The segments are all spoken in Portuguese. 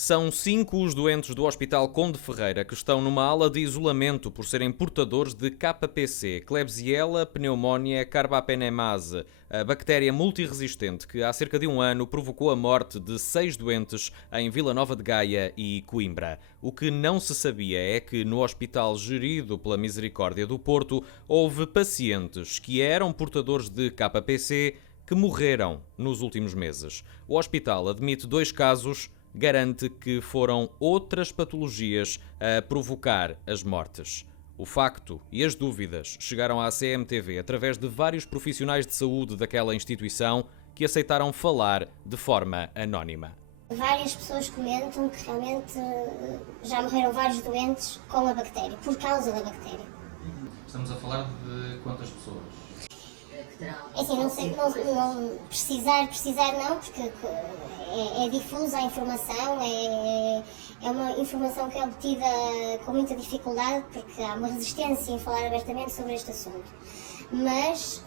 São 5 os doentes do Hospital Conde Ferreira que estão numa ala de isolamento por serem portadores de KPC, Klebsiella pneumoniae carbapenemase, a bactéria multiresistente que há cerca de um ano provocou a morte de 6 doentes em Vila Nova de Gaia e Coimbra. O que não se sabia é que no hospital gerido pela Misericórdia do Porto houve pacientes que eram portadores de KPC que morreram nos últimos meses. O hospital admite 2 casos, garante que foram outras patologias a provocar as mortes. O facto e as dúvidas chegaram à CMTV através de vários profissionais de saúde daquela instituição que aceitaram falar de forma anónima. Várias pessoas comentam que realmente já morreram vários doentes com a bactéria, por causa da bactéria. Estamos a falar de quantas pessoas? É assim, não sei, não precisar não, porque é difusa a informação, é uma informação que é obtida com muita dificuldade, porque há uma resistência em falar abertamente sobre este assunto. Mas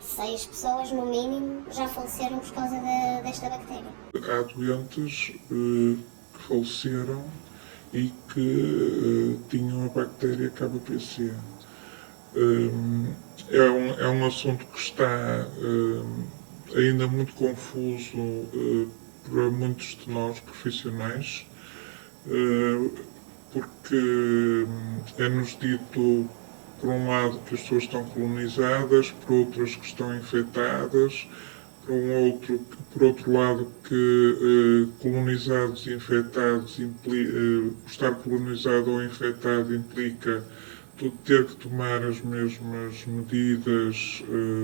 6 pessoas, no mínimo, já faleceram por causa desta bactéria. Há doentes que faleceram e que tinham a bactéria KPC. É um assunto que está ainda muito confuso para muitos de nós profissionais, porque é-nos dito, por um lado, que as pessoas estão colonizadas, por outras que estão infectadas, por outro lado, que colonizados e infectados, estar colonizado ou infectado implica ter que tomar as mesmas medidas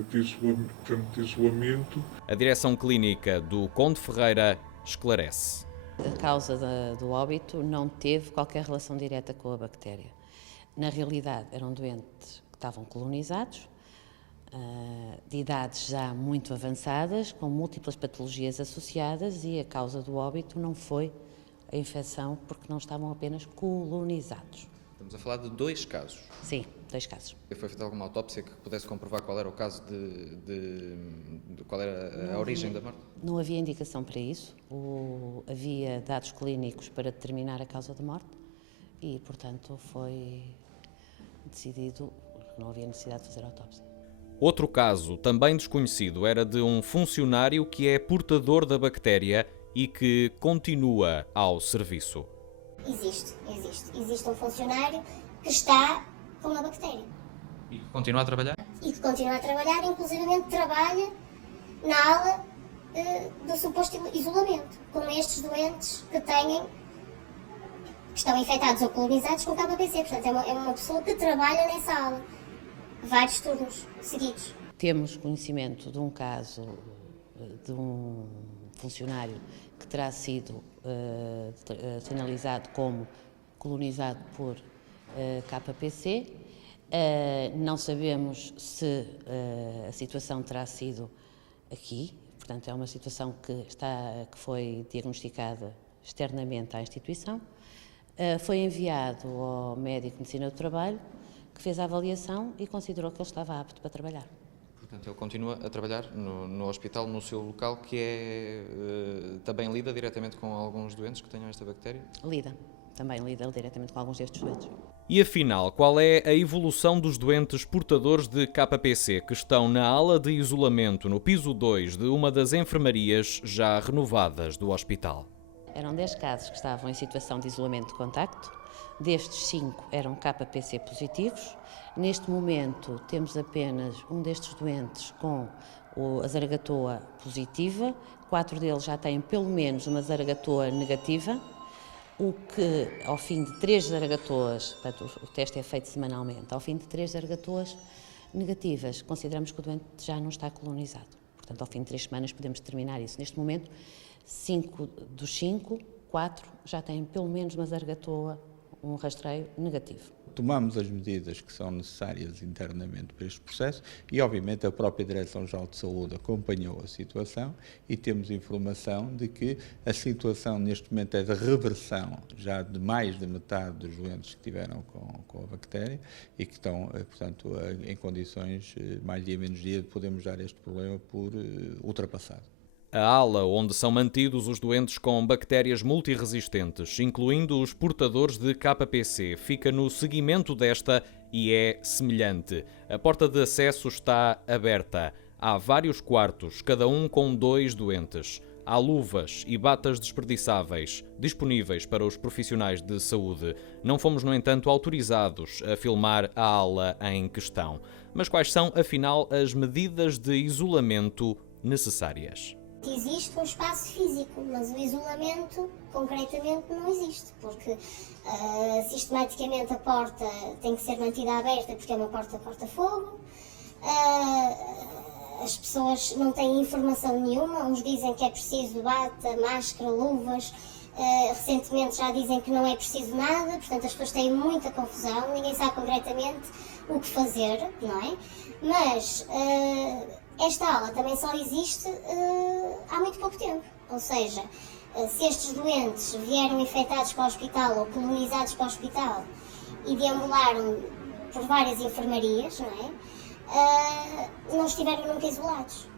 de isolamento. A direção clínica do Conde Ferreira esclarece. A causa do óbito não teve qualquer relação direta com a bactéria. Na realidade, eram doentes que estavam colonizados, de idades já muito avançadas, com múltiplas patologias associadas, e a causa do óbito não foi a infecção, porque não estavam apenas colonizados. Estamos a falar de 2 casos. Sim, 2 casos. Foi feita alguma autópsia que pudesse comprovar qual era o caso qual era a origem da morte? Não havia indicação para isso. Havia dados clínicos para determinar a causa da morte e, portanto, foi decidido que não havia necessidade de fazer autópsia. Outro caso, também desconhecido, era de um funcionário que é portador da bactéria e que continua ao serviço. Existe um funcionário que está com a bactéria. E que continua a trabalhar? E que continua a trabalhar, inclusivamente trabalha na ala do suposto isolamento, com estes doentes que estão infectados ou colonizados com KPC. Portanto, é uma pessoa que trabalha nessa ala, vários turnos seguidos. Temos conhecimento de um caso de um funcionário que terá sido sinalizado como colonizado por KPC. Não sabemos se a situação terá sido aqui, portanto é uma situação que foi diagnosticada externamente à instituição. Foi enviado ao médico de medicina do trabalho, que fez a avaliação e considerou que ele estava apto para trabalhar. Portanto, ele continua a trabalhar no hospital, no seu local, que também lida diretamente com alguns doentes que tenham esta bactéria? Também lida diretamente com alguns destes doentes. E afinal, qual é a evolução dos doentes portadores de KPC que estão na ala de isolamento, no piso 2 de uma das enfermarias já renovadas do hospital? Eram 10 casos que estavam em situação de isolamento de contacto. Destes 5 eram KPC positivos. Neste momento temos apenas um destes doentes com a zaragatoa positiva. 4 deles já têm pelo menos uma zaragatoa negativa, o que ao fim de 3 zaragatoas, portanto o teste é feito semanalmente, ao fim de 3 zaragatoas negativas, consideramos que o doente já não está colonizado. Portanto, ao fim de 3 semanas podemos determinar isso. Neste momento, 5 dos 5, 4 já têm pelo menos uma zaragatoa, um rastreio negativo. Tomamos as medidas que são necessárias internamente para este processo e, obviamente, a própria Direção-Geral de Saúde acompanhou a situação e temos informação de que a situação neste momento é de reversão já de mais da metade dos doentes que tiveram com a bactéria e que estão, portanto, em condições, mais dia menos dia, podemos dar este problema por ultrapassado. A ala onde são mantidos os doentes com bactérias multiresistentes, incluindo os portadores de KPC, fica no seguimento desta e é semelhante. A porta de acesso está aberta. Há vários quartos, cada um com 2 doentes. Há luvas e batas desperdiçáveis disponíveis para os profissionais de saúde. Não fomos, no entanto, autorizados a filmar a ala em questão. Mas quais são, afinal, as medidas de isolamento necessárias? Existe um espaço físico, mas o isolamento concretamente não existe, porque sistematicamente a porta tem que ser mantida aberta porque é uma porta corta-fogo. As pessoas não têm informação nenhuma, uns dizem que é preciso bata, máscara, luvas, recentemente já dizem que não é preciso nada, portanto as pessoas têm muita confusão, ninguém sabe concretamente o que fazer, não é? Mas esta ala também só existe há muito pouco tempo, ou seja, se estes doentes vieram infectados para o hospital ou colonizados para o hospital e deambularam por várias enfermarias, não é? Não estiveram nunca isolados,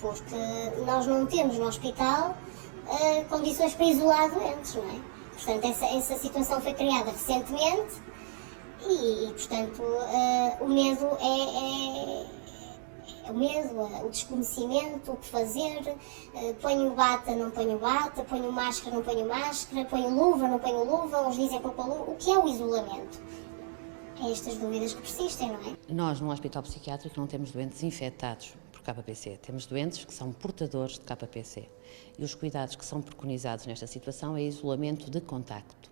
porque nós não temos no hospital condições para isolar doentes, não é? Portanto, essa situação foi criada recentemente e portanto, o medo o medo, o desconhecimento, o que fazer, ponho bata, não ponho bata, ponho máscara, não ponho máscara, ponho luva, não ponho luva, uns dizem para pôr luva. O que é o isolamento? É estas dúvidas que persistem, não é? Nós, num hospital psiquiátrico, não temos doentes infectados por KPC, temos doentes que são portadores de KPC. E os cuidados que são preconizados nesta situação é isolamento de contacto.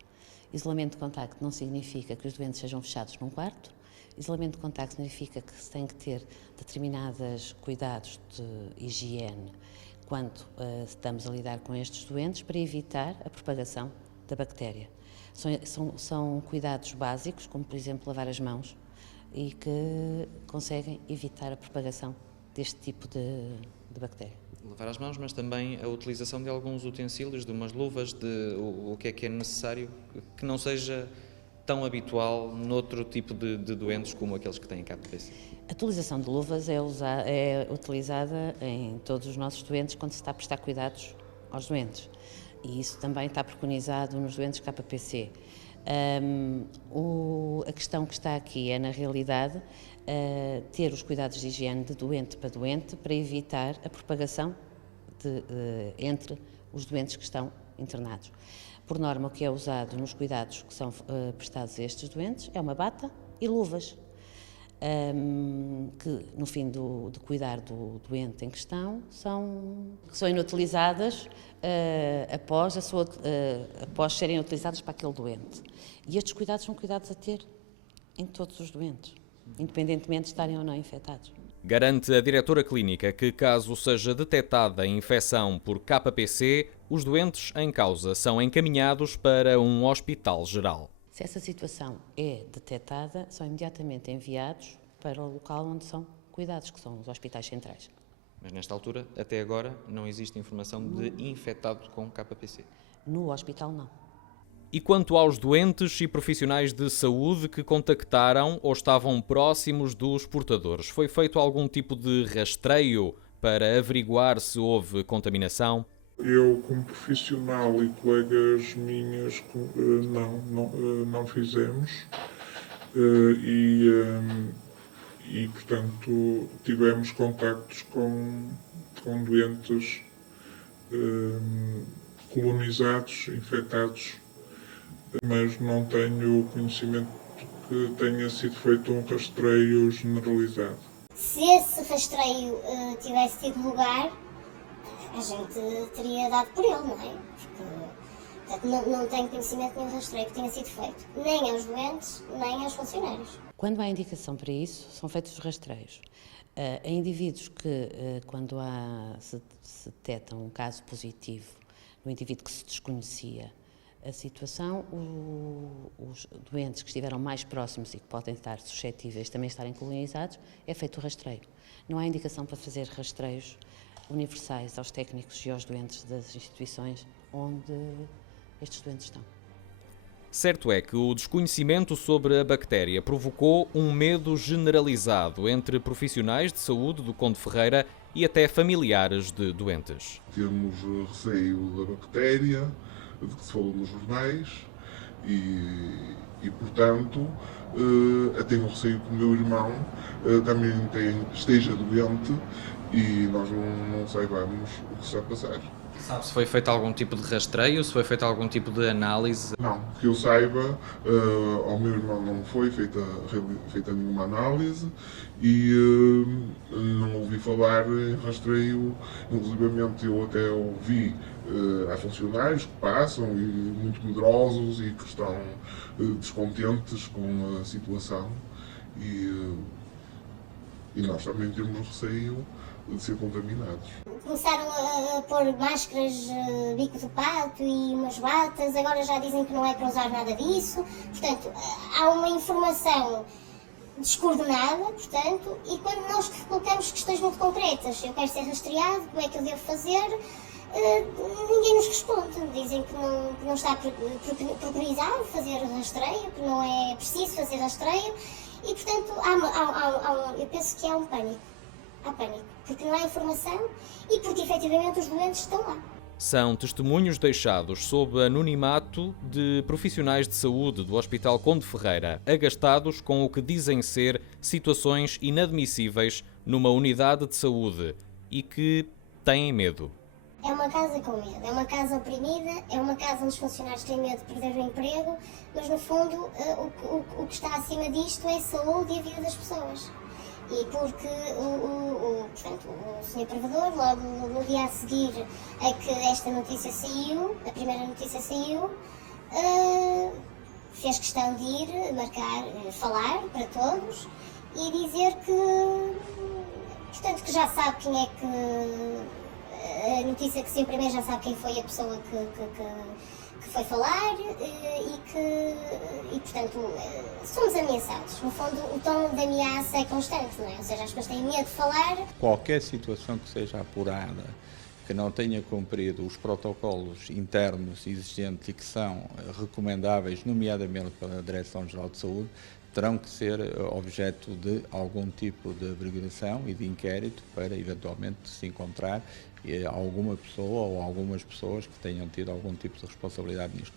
Isolamento de contacto não significa que os doentes sejam fechados num quarto. Isolamento de contacto significa que se tem que ter determinados cuidados de higiene quando estamos a lidar com estes doentes para evitar a propagação da bactéria. São cuidados básicos, como por exemplo lavar as mãos, e que conseguem evitar a propagação deste tipo de bactéria. Lavar as mãos, mas também a utilização de alguns utensílios, de umas luvas, de o que é necessário, que não seja tão habitual noutro tipo de doentes como aqueles que têm KPC. A utilização de luvas é utilizada em todos os nossos doentes quando se está a prestar cuidados aos doentes. E isso também está preconizado nos doentes KPC. A questão que está aqui é, na realidade, ter os cuidados de higiene de doente para doente para evitar a propagação entre os doentes que estão internados. Por norma, o que é usado nos cuidados que são prestados a estes doentes é uma bata e luvas, que no fim de cuidar do doente em questão são inutilizadas após serem utilizadas para aquele doente. E estes cuidados são cuidados a ter em todos os doentes, independentemente de estarem ou não infectados. Garante a diretora clínica que, caso seja detectada a infecção por KPC, os doentes em causa são encaminhados para um hospital geral. Se essa situação é detectada, são imediatamente enviados para o local onde são cuidados, que são os hospitais centrais. Mas nesta altura, até agora, não existe informação de infectado com KPC? No hospital, não. E quanto aos doentes e profissionais de saúde que contactaram ou estavam próximos dos portadores, foi feito algum tipo de rastreio para averiguar se houve contaminação? Eu, como profissional e colegas minhas, não fizemos e, portanto, tivemos contactos com doentes colonizados, infectados, mas não tenho conhecimento que tenha sido feito um rastreio generalizado. Se esse rastreio tivesse tido lugar, a gente teria dado por ele, não é? Porque não tenho conhecimento de nenhum rastreio que tenha sido feito, nem aos doentes, nem aos funcionários. Quando há indicação para isso, são feitos os rastreios. Há indivíduos que, quando se detecta um caso positivo no indivíduo que se desconhecia a situação, os doentes que estiveram mais próximos e que podem estar suscetíveis também estarem colonizados, é feito o rastreio. Não há indicação para fazer rastreios universais aos técnicos e aos doentes das instituições onde estes doentes estão. Certo é que o desconhecimento sobre a bactéria provocou um medo generalizado entre profissionais de saúde do Conde Ferreira e até familiares de doentes. Temos receio da bactéria, de que se falou nos jornais, e portanto, tenho receio que o meu irmão também esteja doente e nós não saibamos o que está a passar. Sabe se foi feito algum tipo de rastreio, se foi feito algum tipo de análise? Não, que eu saiba, ao meu irmão não foi feita nenhuma análise e não ouvi falar em rastreio, inclusivamente eu até ouvi há funcionários que passam e muito medrosos e que estão descontentes com a situação e nós também temos receio de ser contaminados. Começaram a pôr máscaras, bico de pato e umas batas, agora já dizem que não é para usar nada disso. Portanto, há uma informação descoordenada, portanto, e quando nós colocamos questões muito concretas, eu quero ser rastreado, como é que eu devo fazer, ninguém nos responde. Dizem que não está preconizado fazer rastreio, que não é preciso fazer rastreio, e portanto eu penso que há um pânico. Há pânico, porque não há informação e porque efetivamente os doentes estão lá. São testemunhos deixados sob anonimato de profissionais de saúde do Hospital Conde Ferreira, agastados com o que dizem ser situações inadmissíveis numa unidade de saúde e que têm medo. É uma casa com medo, é uma casa oprimida, é uma casa onde os funcionários têm medo de perder o emprego, mas no fundo o que está acima disto é a saúde e a vida das pessoas. E porque portanto, o Sr. Provedor, logo no dia a seguir a que esta notícia saiu, a primeira notícia saiu, fez questão de ir falar para todos e dizer que já sabe quem é que... A notícia que se imprimiu já sabe quem foi a pessoa que foi falar e portanto, somos ameaçados. No fundo, o tom de ameaça é constante, não é? Ou seja, as pessoas têm medo de falar. Qualquer situação que seja apurada, que não tenha cumprido os protocolos internos existentes e que são recomendáveis, nomeadamente pela Direção-Geral de Saúde, terão que ser objeto de algum tipo de averiguação e de inquérito para, eventualmente, se encontrar alguma pessoa ou algumas pessoas que tenham tido algum tipo de responsabilidade nisto.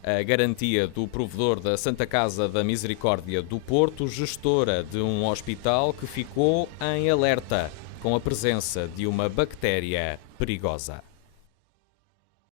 A garantia do provedor da Santa Casa da Misericórdia do Porto, gestora de um hospital que ficou em alerta com a presença de uma bactéria perigosa.